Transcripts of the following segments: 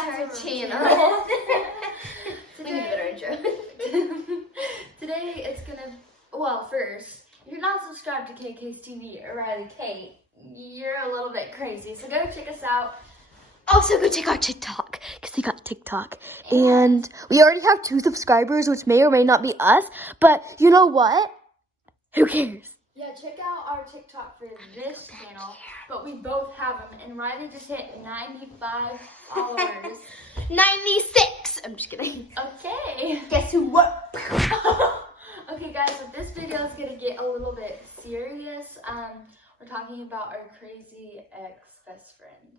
back to our channel. We need a better intro. Today it's gonna, well, first, if you're not subscribed to KK's TV or Riley Kate, you're a little bit crazy. So go check us out. Also, go check our TikTok, because we got TikTok. And we already have 2 subscribers, which may or may not be us. But you know what? Who cares? Yeah, check out our TikTok for this channel. But we both have them. And Riley just hit 95 followers. 96! I'm just kidding. Okay. Guess who what? Okay, guys, so this video is going to get a little bit serious. We're talking about our crazy ex-best friend.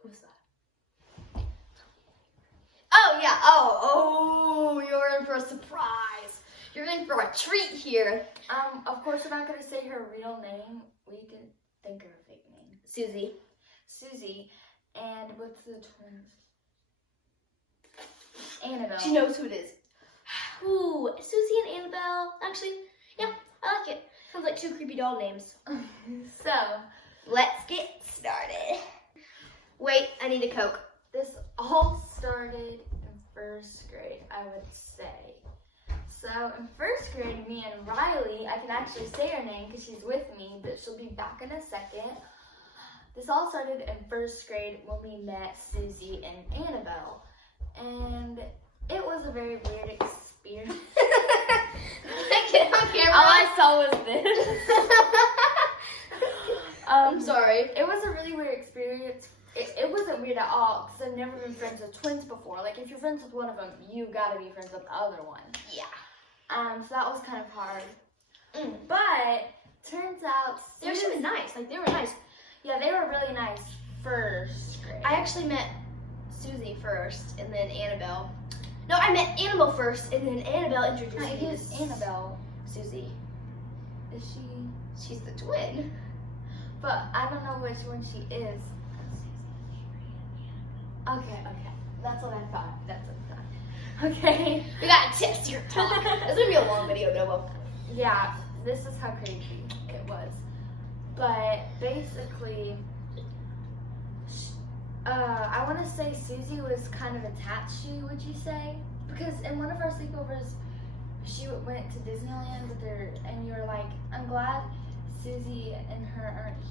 Who's that? Oh, yeah. Oh, you're in for a surprise. You're in for a treat here. Of course, we're not going to say her real name. We didn't think of a fake name. Susie. And what's the twins? Annabelle. She knows who it is. Ooh, Susie and Annabelle. Actually, yeah, I like it. Sounds like 2 creepy doll names. So, let's get started. Wait, I need a Coke. this all started in first grade, I would say. So, in first grade, me and Riley, I can actually say her name because she's with me, but she'll be back in a second. This all started in first grade when we met Susie and Annabelle. And it was a very weird experience. Get on camera. All I saw was this. I'm sorry. It was a really weird experience. It wasn't weird at all because I've never been friends with twins before. Like, if you're friends with one of them, you gotta be friends with the other one. Yeah. So that was kind of hard. But turns out They were really nice. Like, they were nice. Yeah, they were really nice first grade. I actually met Susie first, and then Annabelle. No, I met Annabelle first, and then Annabelle introduced me to Who's Annabelle? Susie. Is she? She's the twin. But I don't know which one she is. Okay. That's what I thought. Okay. We got a test here. Talk. It's gonna be a long video, but well. Yeah, this is how crazy it was. But basically, I want to say Susie was kind of attached to you, would you say? Because in one of our sleepovers, she went to Disneyland with her, and you were like, I'm glad Susie and her aren't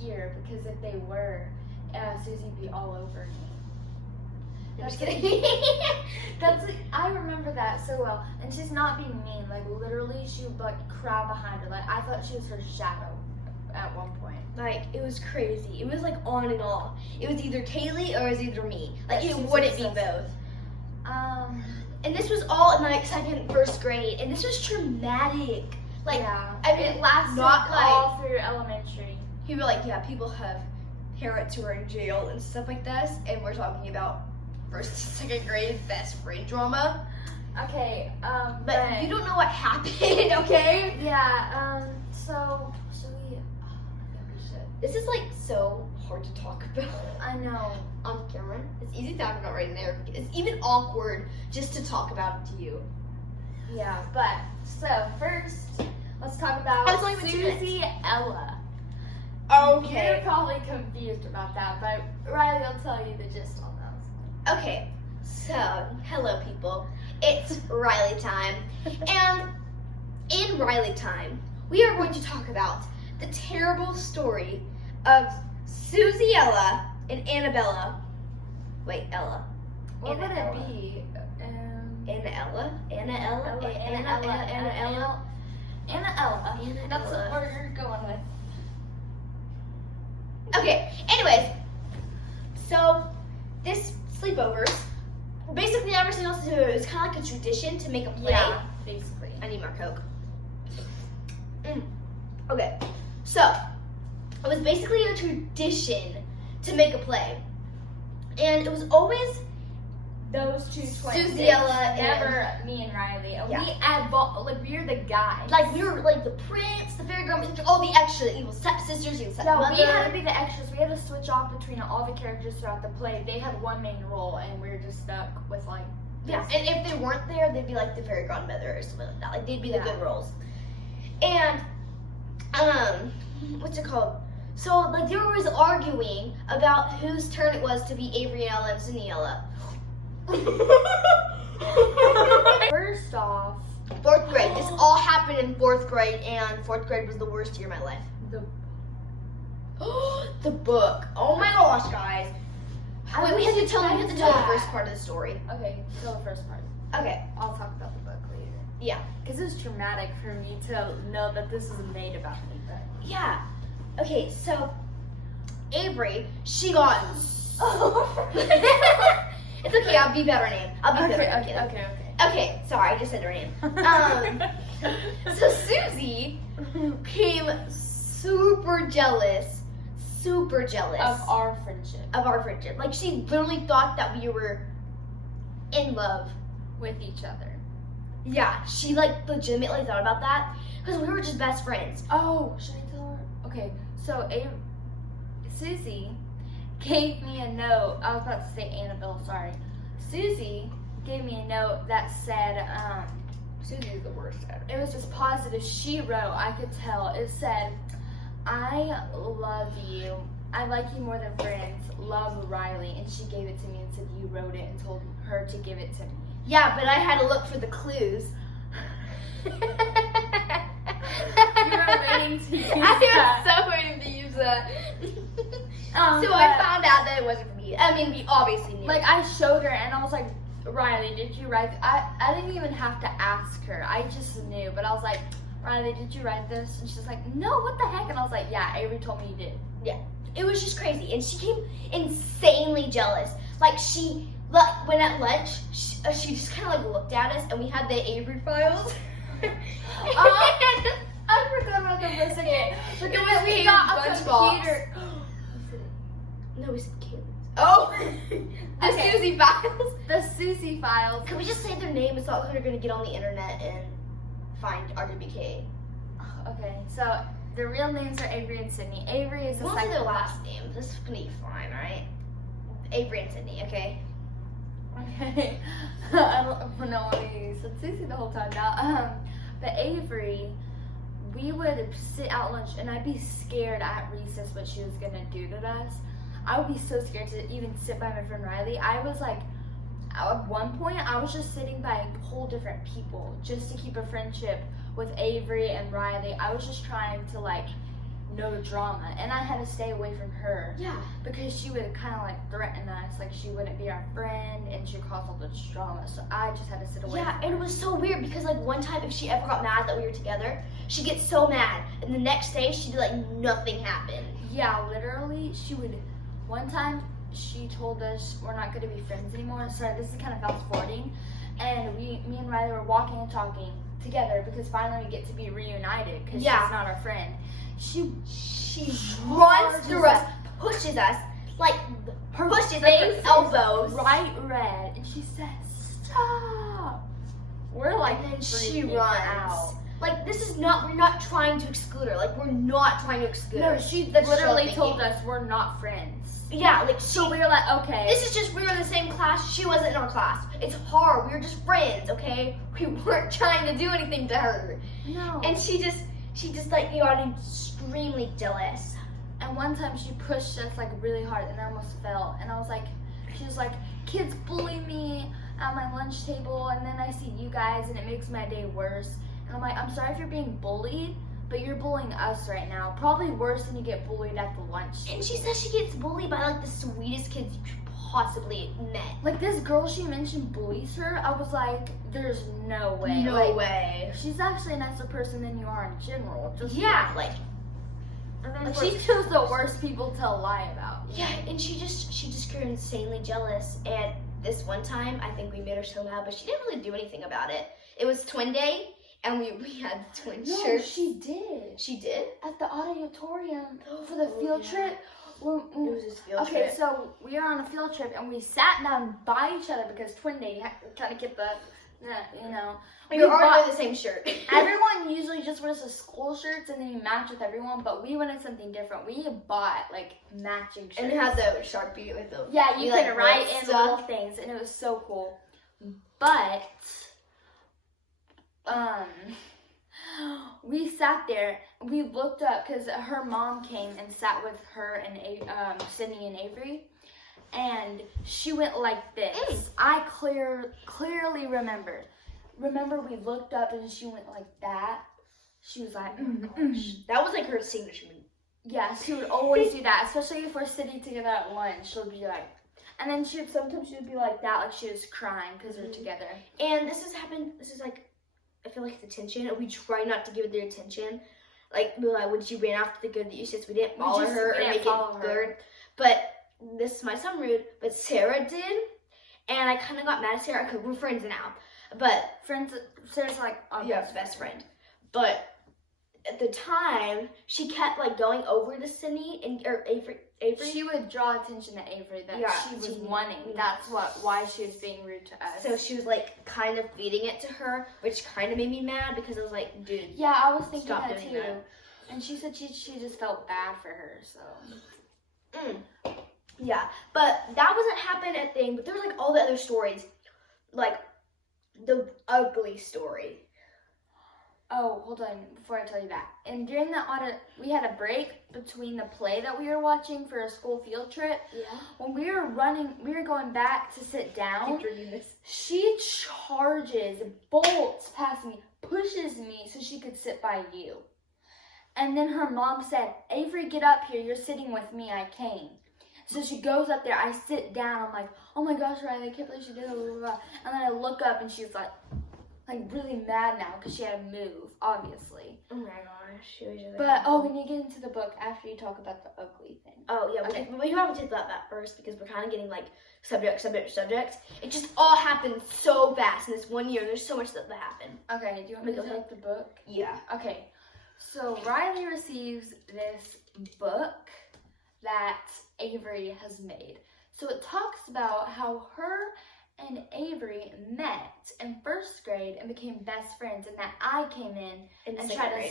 here, because if they were, Susie'd be all over me. I'm just kidding. I remember that so well. And she's not being mean. Like, literally, she would, like, cry behind her. Like, I thought she was her shadow at one point. Like, it was crazy. It was like on and off. It was either Kaylee or it was either me. Like, it wouldn't be both. And this was all in like first grade, and this was traumatic. Like, yeah. I mean, It lasted not like all through elementary. people like, yeah, people have parents who are in jail and stuff like this, and we're talking about first to second grade best friend drama. Okay, But you don't know what happened, okay? Yeah, so we, This is like so hard to talk about I know. on camera. It's easy to talk about right there. It's even awkward just to talk about it to you. Yeah, but, so first, let's talk about I was only with 2 minutes. Susie Ella. Okay. You're probably confused about that, but Riley will tell you the gist on those. Okay, so hello people, it's Riley time, and in Riley time, we are going to talk about the terrible story of Susie Ella and Annabella. Wait, Ella. What would Annabella. it be? Anna Ella. That's what we're going with. Okay, anyways, so this sleepovers, basically every single sleepover, it's kind of like a tradition to make a play. Yeah, basically. I need more Coke. Okay, so it was basically a tradition to make a play, and it was always Those 2 twins. Susie Ella and Never me and Riley. And Yeah. we like, we're the guys. like we were like the prince, the fairy godmother, all the extra, the evil stepsisters, evil No, stepmother. we had to be the extras. We had to switch off between all the characters throughout the play. They had one main role, and we were just stuck with, like, Yeah, and if they weren't there, they'd be like the fairy godmother or something like that. Like, they'd be the Yeah. good roles. And what's it called? So, like, they were always arguing about whose turn it was to be Avery and Ella and Daniela. First off, 4th grade. This all happened in 4th grade, and 4th grade was the worst year of my life. The book. Oh my gosh, guys. Wait, we have to tell the first part of the story. Okay, tell the first part. Okay. I'll talk about the book later. Yeah. Because it was traumatic for me to know that this is made about me. But Yeah. Okay, so Avery, she got. It's okay. I'll be better name. I'll be better. Okay. Okay. Sorry, I just said her name. So Susie became super jealous Of our friendship. of our friendship. Like, she literally thought that we were in love. With each other. Yeah, she like legitimately thought about that because we were just best friends. Oh, should I tell her? Okay, so Susie gave me a note. I was about to say Annabelle, sorry. Susie gave me a note that said, Susie's the worst ever. it was just positive. She wrote, I could tell. It said, I love you. I like you more than friends. Love, Riley. And she gave it to me and said you wrote it and told her to give it to me. Yeah, but I had to look for the clues. You were waiting to use I that. was so waiting to use that. So But- I found out that it wasn't for me. I mean, we obviously knew. Like, I showed her and I was like, Riley, did you write? I didn't even have to ask her. I just knew. But I was like, Riley, did you write this? And she's like, no, what the heck? And I was like, yeah, Avery told me you did. it was just crazy, and she came insanely jealous. Like, when at lunch, she just kind of like looked at us, and we had the Avery files. I forgot about the listening. It was we got a Lunchbox. computer. No, we said Kayla's. Oh, the Okay. Susie files. The Susie files. Can we just say their name? It's not like they're gonna get on the internet and find RWBK. Okay, so the real names are Avery and Sydney. Avery is the We'll say second their last name. This is gonna be fine, right? Avery and Sydney, okay? Okay. I don't know why you said Susie the whole time now. But Avery, we would sit out lunch and I'd be scared at recess what she was gonna do to us. I would be so scared to even sit by my friend Riley. I was like, at one point, I was just sitting by whole different people just to keep a friendship with Avery and Riley. I was just trying to like no drama, and I had to stay away from her Yeah. because she would kind of like threaten us, like she wouldn't be our friend and she'd cause all this drama. So I just had to sit away. Yeah, from and her. it was so weird because like one time if she ever got mad that we were together, she'd get so mad, and the next day she'd be like nothing happened. Yeah, literally, she would. One time, she told us we're not going to be friends anymore. Sorry, this is kind of fast forwarding. And me and Riley were walking and talking together because finally we get to be reunited because Yeah. she's not our friend. She Runs through us, pushes us, like pushes like her face elbows. bright red, and she says, "Stop!" We're like, And then she freaking runs. out. Like, we're not trying to exclude her. Like, we're not trying to exclude her. No, she That's literally so told thinking. us we're not friends. Yeah, like, So we were like, okay. this is just, we were in the same class. She wasn't in our class. It's hard. We were just friends, okay? We weren't trying to do anything to her. no. And she just like, got extremely jealous. And one time she pushed us like really hard and I almost fell. And I was like, she was like, kids bully me at my lunch table and then I see you guys and it makes my day worse. And I'm like, I'm sorry if you're being bullied, but you're bullying us right now. Probably worse than you get bullied at the lunch table. And she says she gets bullied by, like, the sweetest kids you possibly met. Like this girl she mentioned bullies her. I was like, there's no way. No Like, way. She's actually a nicer person than you are in general. Just Yeah, like, like she chose the worst people to lie about. yeah, and she just grew insanely jealous. And this one time, I think we made her so mad, but she didn't really do anything about it. It was twin day, and we had twin No, shirts. she did. She did? At the auditorium for the field yeah. trip. It was just field Okay, trip. so we were on a field trip and we sat down by each other because twin day, you kind of get the, you know. We were already bought- wearing the same shirt. Everyone usually just wears the school shirts and then you match with everyone, but we wanted something different. We bought like matching shirts. And it had the Sharpie with the... Yeah, you we, can like, write wrote in stuff. little things, and it was so cool. But we sat there, we looked up because her mom came and sat with her and Sydney and Avery, and she went like this. I clearly remember. Remember, we looked up and she went like that. She was like, oh my gosh. That was like her signature move. Yeah, she would always do that, especially if we're sitting together at lunch. She'll be like, and then sometimes she would be like that, like she was crying because we're together. And this has happened. This is like, I feel like the attention. We try not to give it their attention. Like, we're like, when she ran after the good news, we didn't follow her or make it third. But this might sound rude, but Sarah did, and I kind of got mad at Sarah because we're friends now. But Sarah's like, oh, yeah, best friend. But at the time, she kept like going over to Sydney or Avery. She would draw attention to Avery that she was wanting. That's why she was being rude to us. So she was like kind of feeding it to her, which kind of made me mad because I was like, dude. Yeah, I was thinking stop that doing too. that. And she said she just felt bad for her. So. Yeah, but that wasn't happening at thing. But there was like all the other stories, like the ugly story. Oh, hold on, before I tell you that. And during the audit, we had a break between the play that we were watching for a school field trip. Yeah. When we were going back to sit down, she charges, bolts past me, pushes me so she could sit by you. And then her mom said, Avery, get up here. You're sitting with me. I came. So she goes up there. I sit down. I'm like, oh my gosh, Riley, I can't believe she did it. Blah, blah, blah. And then I look up and she's like really mad now because she had to move, obviously. Oh my gosh, she was just. But we need to get into the book after you talk about the ugly thing. Oh yeah, okay. we have to take that first because we're kind of getting like subject. It just all happened so fast in this 1 year. There's so much stuff that happened. Okay, do you want me to take the book? Yeah. Okay, so Riley receives this book that Avery has made. So it talks about how her and Avery met in first grade and became best friends, and that I came in and tried to.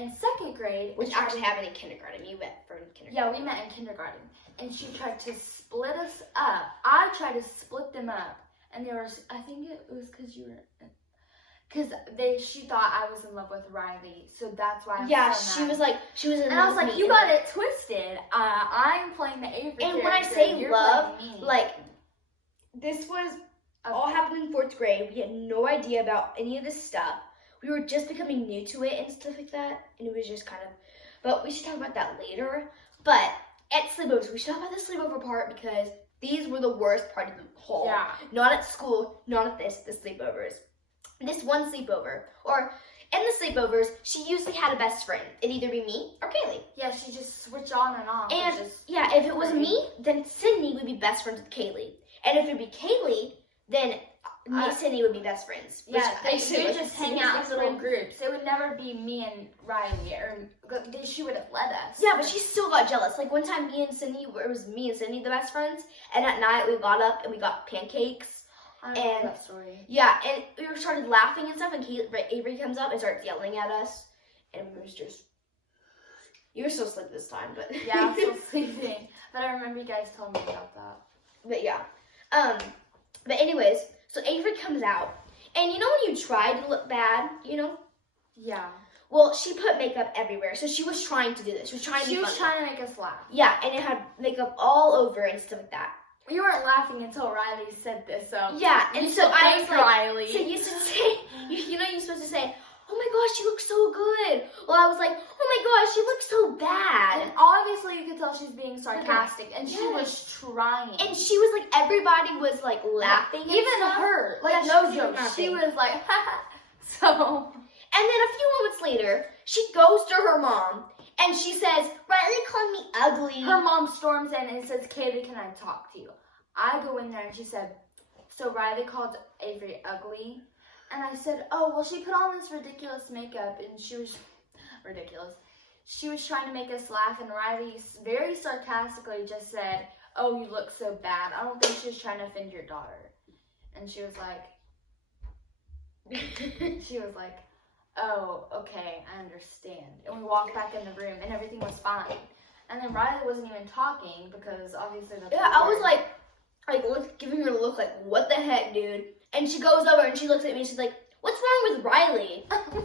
In second grade, which actually happened in kindergarten. You met from kindergarten. Yeah, we met in kindergarten, and she tried to split us up. I tried to split them up, and I think it was because she thought I was in love with Riley, so that's why. She was in love with me. And I was like, you got it twisted. I'm playing the Avery. And when I say love, like. This was all happened in 4th grade. We had no idea about any of this stuff. We were just becoming new to it and stuff like that. And it was just kind of, but we should talk about that later. But at sleepovers, we should talk about the sleepover part because these were the worst part of the whole. Yeah. Not at school, not at the sleepovers. This one sleepover, or in the sleepovers, she usually had a best friend. It'd either be me or Kaylee. Yeah, she just switched on and off. And if it was me, then Sydney would be best friends with Kaylee. And if it would be Kaylee, then me and Sydney would be best friends. Yeah, they would just hang out in little groups. It would never be me and Riley, or she would have let us. Yeah, but she still got jealous. Like one time, it was me and Sydney the best friends, and at night we got up and we got pancakes. I remember that story. Yeah, and we started laughing and stuff, and Avery comes up and starts yelling at us, and we were just. You were still asleep this time, but. Yeah, I was still sleeping. But I remember you guys telling me about that. But yeah. But anyways, so Avery comes out, and you know when you try to look bad, you know? Yeah. Well, she put makeup everywhere, so she was trying to do this. She was trying to make us laugh. Yeah, and it had makeup all over and stuff like that. We weren't laughing until Riley said this, so. Yeah, and so I was like, Riley. So you used to say, you're supposed to say, oh my gosh, you look so good. Well, I was like, oh my gosh, you look so bad. And obviously you could tell she's being sarcastic, and she was trying. And she was like, everybody was like laughing. Even her. Like, no joke. She was like, so. And then a few moments later, she goes to her mom, and she says, Riley called me ugly. Her mom storms in and says, Kaylee, can I talk to you? I go in there, and she said, so Riley called Avery ugly? And I said, oh, well, she put on this ridiculous makeup, and she was ridiculous. She was trying to make us laugh, and Riley very sarcastically just said, oh, you look so bad. I don't think she was trying to offend your daughter. And she was like, oh, okay, I understand. And we walked back in the room, and everything was fine. And then Riley wasn't even talking because obviously that's I was like giving her a look like, what the heck, dude? And she goes over and she looks at me and she's like, what's wrong with Riley? What do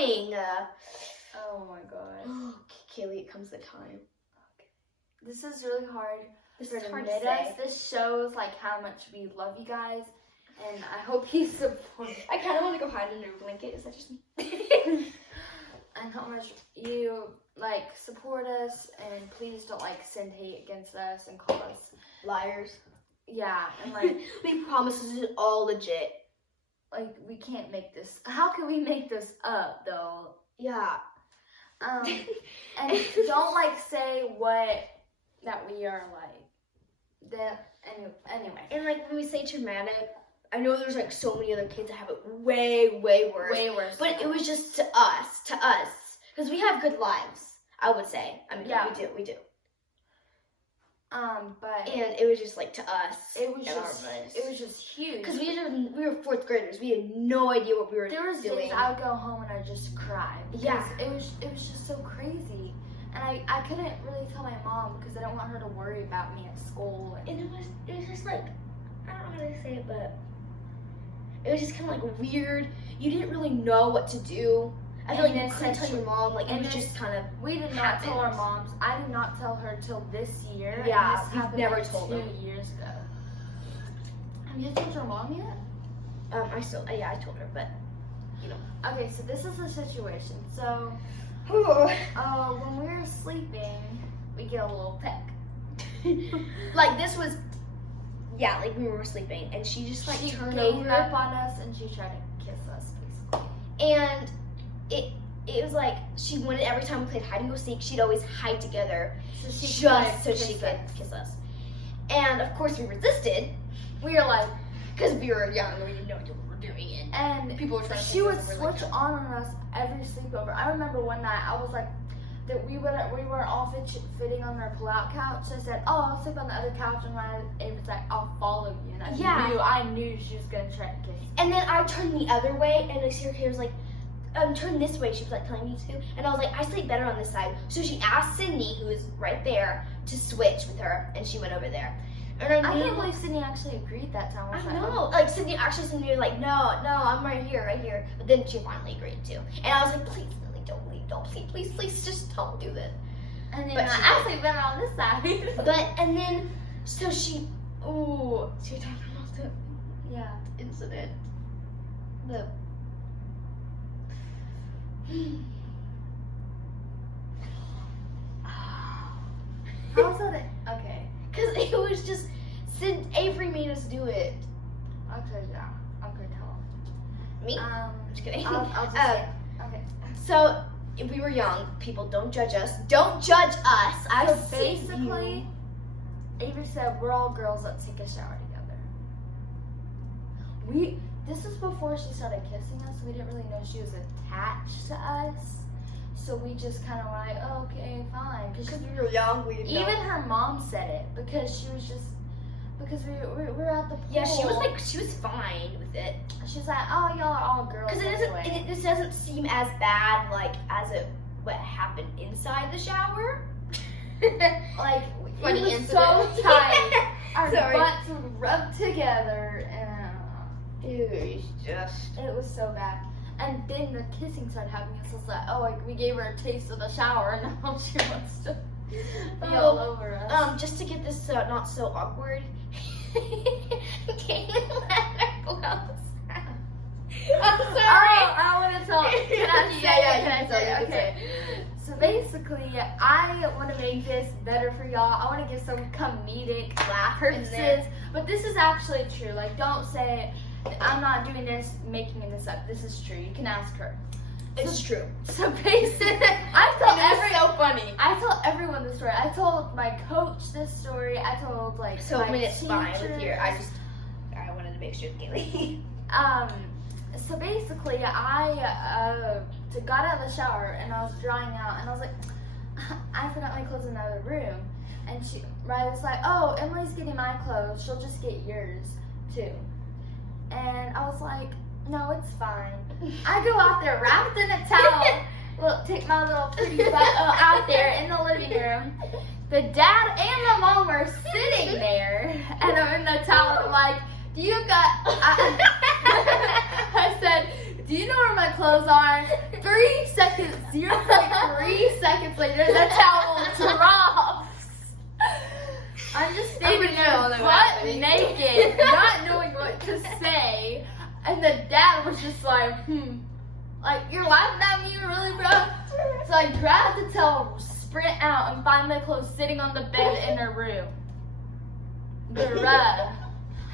coming. Oh my god. Kaylee, it comes the time. This is really hard This for is to hard to admit say. us. This shows like how much we love you guys, and I hope you support. I kind of want to go hide under a blanket. Is that just me? And how much you like support us, and please don't like send hate against us and call us Liars. yeah, and like We promise this is all legit. we can't make this. How can we make this up though? Yeah. And don't like say what that we are like. Anyway. And like when we say traumatic, I know there's like so many other kids that have it way, way worse. Way worse. But it was just to us, because we have good lives. I would say. I mean, Yeah. we do. But And it was just like to us. it was in our just minds. it was just huge. Because we were fourth graders. We had no idea what we were There was doing. days I would go home and I'd just cry. Because Yeah. It was just so crazy. And I couldn't really tell my mom because I don't want her to worry about me at school. And it was just like, I don't know how to say it, but it was just kind of like weird. You didn't really know what to do. I feel And like you this couldn't tell situ- your mom. Like, it and was this- just kind of, We did not tell our happened. moms. I did not tell her till this year. Yeah, and this we've happened never like told 2 them. years ago. Have you told your mom yet? I told her, but, Okay, so this is the situation. So, when we were sleeping, we get a little peck. like, this was, yeah, like, we were sleeping, and she just, like, She turned gave over, up on us and she tried to kiss us, basically. and it was like, she wanted, every time we played hide and go seek, she'd always hide together, So she just so could she kiss could us. kiss us. And, of course, we resisted, We were like, because we were young, and we didn't know what we were doing, and and people were trying to she kiss would us, and we're like, switch no. on us every sleepover. I remember one night I was like, that we were all fitting on our pull-out couch. I said, "Oh, I'll sleep on the other couch," and Ava was like, "I'll follow you." And I knew she was gonna try to kiss me. And then I turned the other way, and I see her was like, turn this way. She was like telling me to, and I was like, I sleep better on this side. So she asked Sydney, who was right there, to switch with her, and she went over there. And I can't believe Sydney actually agreed that time. I know, like Sydney was like, no, I'm right here. But then she finally agreed to, and I was like, please, Lily, don't leave, please, just don't do this. And then But I she actually better on this side. And then, so she was talking about the yeah. incident, the. How's that? Okay. Because it was just, Avery made us do it. Okay, yeah. Okay, tell him. Me? Just kidding. I'll just say. Okay. So, we were young. People, don't judge us. Don't judge us. I So see basically, Avery said we're all girls. Let's take a shower together. This is before she started kissing us. We didn't really know she was attached to us, so we just kind of were like, oh, okay, fine. Because we were young, we didn't Even know. her mom said it because she was just because we were at the pool. Yeah, she was fine with it. She's like, oh, y'all are all girls. Because anyway. this doesn't seem as bad, like, as what happened inside the shower. Like, Funny it was incident. so tight. Our Sorry. butts would rub together, and It was just. it was so bad. And then the kissing started happening. So it's like, oh, like we gave her a taste of the shower, and now she wants to be all over us. Just to get this not so awkward. Caitlin let her clothes out. I'm sorry. I want to tell. Can I say Yeah, it? you can say it, Okay. So basically, I want to make this better for y'all. I want to give some comedic Laugh in there. purposes. But this is actually true. Like, don't say, I'm not doing this, making this up. This is true. You can ask her. It's true. So basically, I so funny. tell everyone this story. I told my coach this story. I told like So my I mean, it's fine with teachers. your. I wanted to make sure with Kaylee. So basically, I got out of the shower and I was drying out, and I was like, I forgot my clothes in the other room, and Riley was like, oh, Emily's getting my clothes. She'll just get yours too. And I was like, no, it's fine. I go out there wrapped in a towel. Well, take my little pretty butt out there in the living room. The dad and the mom are sitting there, and I'm in the towel. And I'm like, do you got? I said, do you know where my clothes are? then 3 seconds, 0.3 seconds later, the towel drops. I'm just standing there butt naked, not knowing what to say. And the dad was just like, like, you're laughing at me, really, bro? So I grabbed the towel, sprint out, and find my clothes sitting on the bed in her room. Bruh.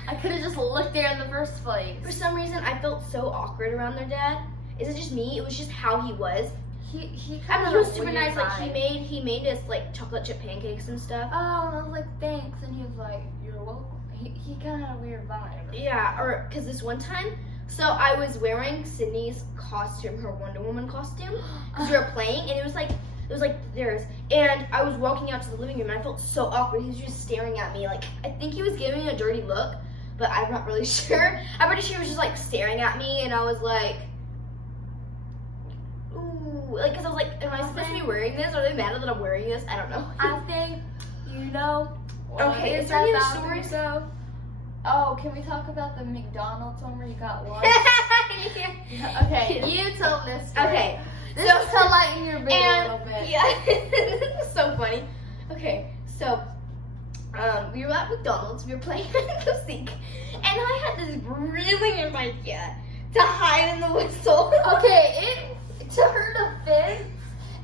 I could have just looked there in the first place. For some reason, I felt so awkward around their dad. Is it just me? It was just how he was. He I mean, kind he of was super nice. Like he made us like chocolate chip pancakes and stuff. Oh, and I was like, thanks. And he was like, you're welcome. He kind of had a weird vibe. Yeah, or because this one time, so I was wearing Sydney's costume, her Wonder Woman costume, because we were playing, and it was like theirs. And I was walking out to the living room, and I felt so awkward. He was just staring at me, like I think he was giving me a dirty look, but I'm not really sure. I'm pretty sure he was just like staring at me, and I was like, ooh, like because I was like, am I supposed to be wearing this? Are they mad that I'm wearing this? I don't know. I think, Okay, is there any other stories? So, oh, can we talk about the McDonald's one where you got lost? Okay, you tell this story. Okay, This is to lighten your mood a little bit. Yeah, this is so funny. Okay, so we were at McDonald's, we were playing hide and go seek, and I had this brilliant idea to hide in the whistle. Okay, to her defense,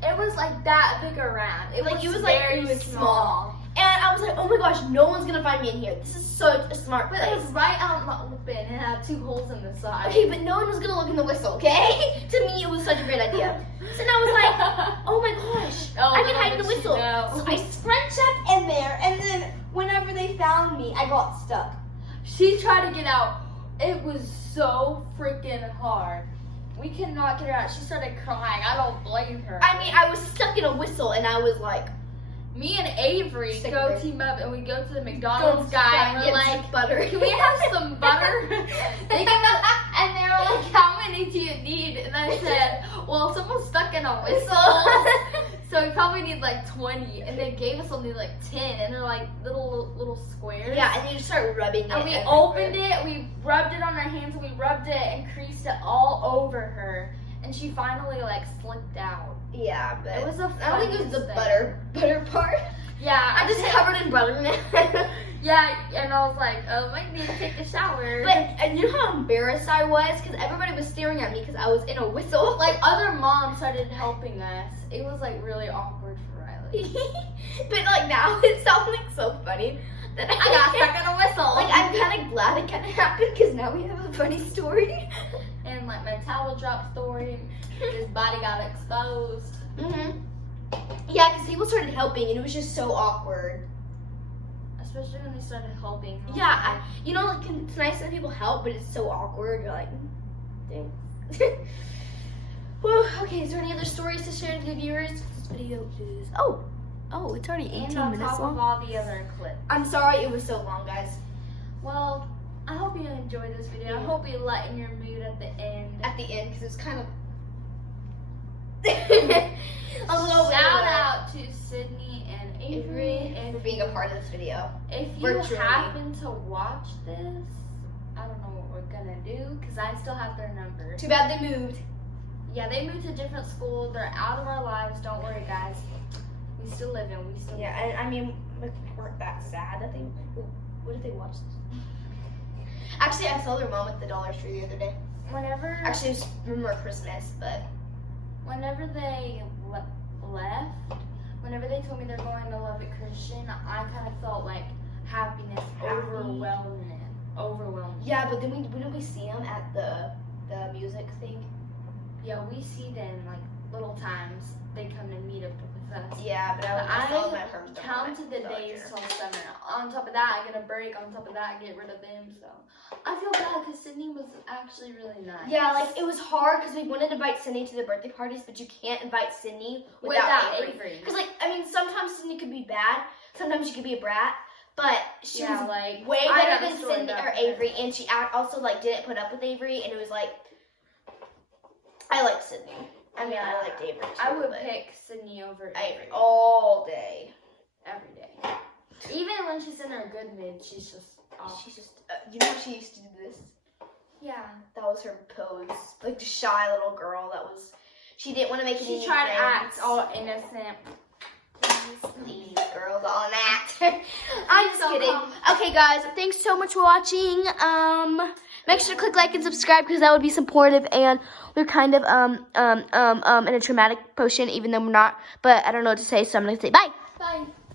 it was like that big around. It was very small. And I was like, oh my gosh, no one's gonna find me in here. This is such a smart place. But it was right out in the open and it had 2 holes in the side. Okay, but no one was gonna look in the whistle, okay? To me, it was such a great idea. So now I was like, oh my gosh, I can hide in the whistle. So I sprint up in there, and then whenever they found me, I got stuck. She tried to get out. It was so freaking hard. We cannot get her out. She started crying. I don't blame her. I mean, I was stuck in a whistle, and I was like, me and Avery Sick go of it. team up and we go to the McDonald's guy and we're like, butter. can we have some butter? And they were like, how many do you need? And I said, well, someone's stuck in a whistle, so we probably need like 20. And they gave us only like 10, and they're like little squares. Yeah, and you just start rubbing it. And we everywhere. opened it, we rubbed it on our hands, and we rubbed it and creased it all over her. And she finally like slipped out. Yeah, but It was a I don't think it was the funniest butter part. Yeah, I'm just covered in butter now. Yeah, and I was like, oh, I might need to take a shower. But and you know how embarrassed I was because everybody was staring at me because I was in a whistle. like other moms started helping us. It was like really awkward for Riley. But like now it sounds like so funny that I got stuck in a whistle. Like I'm kind of glad it kind of happened because now we have a funny story. And like my towel drop story, his body got exposed. Yeah, because people started helping and it was just so awkward. Especially when they started helping. Yeah, you know, like, it's nice when people help, but it's so awkward. You're like, dang. Well, okay, is there any other stories to share to the viewers? This video is... Oh, it's already 18 and on minutes top long. of all the other clips. I'm sorry it was so long, guys. Well, I hope you enjoyed this video. I hope we lighten your mood at the end. At the end, because it's kind of... a little bit Shout of a- out to Sydney and Avery. for being a part of this video. If you Virtually. happen to watch this, I don't know what we're gonna do because I still have their number. Too bad they moved. Yeah, they moved to a different school. They're out of our lives. Don't worry, guys. We still live in. We still. Yeah, and I mean, we weren't that sad that they... What did they watch this? Actually, I saw their mom at the Dollar Tree the other day. Whenever. Actually, it was remember Christmas, but... Whenever they left, whenever they told me they're going to Lubbock Christian, I kind of felt like happiness overwhelming. Yeah, but then didn't we see them at the music thing? Yeah, we see them like little times. They come to meet up with us. Yeah, but I saw them at her counted the days till summer. On top of that, I get a break. On top of that, I get rid of them. So I feel bad because Sydney was actually really nice. Yeah, like it was hard because we wanted to invite Sydney to the birthday parties, but you can't invite Sydney without Avery. Because like, I mean, sometimes Sydney could be bad. Sometimes she could be a brat. But she was like way I better got than a story Sydney about or her. Avery, and she also like didn't put up with Avery, and it was like I liked Sydney. I mean, I liked Avery too. I would but pick Sydney over Avery all day. every day. Even when she's in her good mood, she's just off. She's just, you know, she used to do this. Yeah. That was her pose, like the shy little girl. She didn't want to make any She tried to friends. act all innocent. These girls all an actor. I'm just So kidding. calm. Okay, guys, thanks so much for watching. Make sure to click like and subscribe because that would be supportive. And we're kind of in a traumatic potion, even though we're not. But I don't know what to say, so I'm gonna say bye. Bye.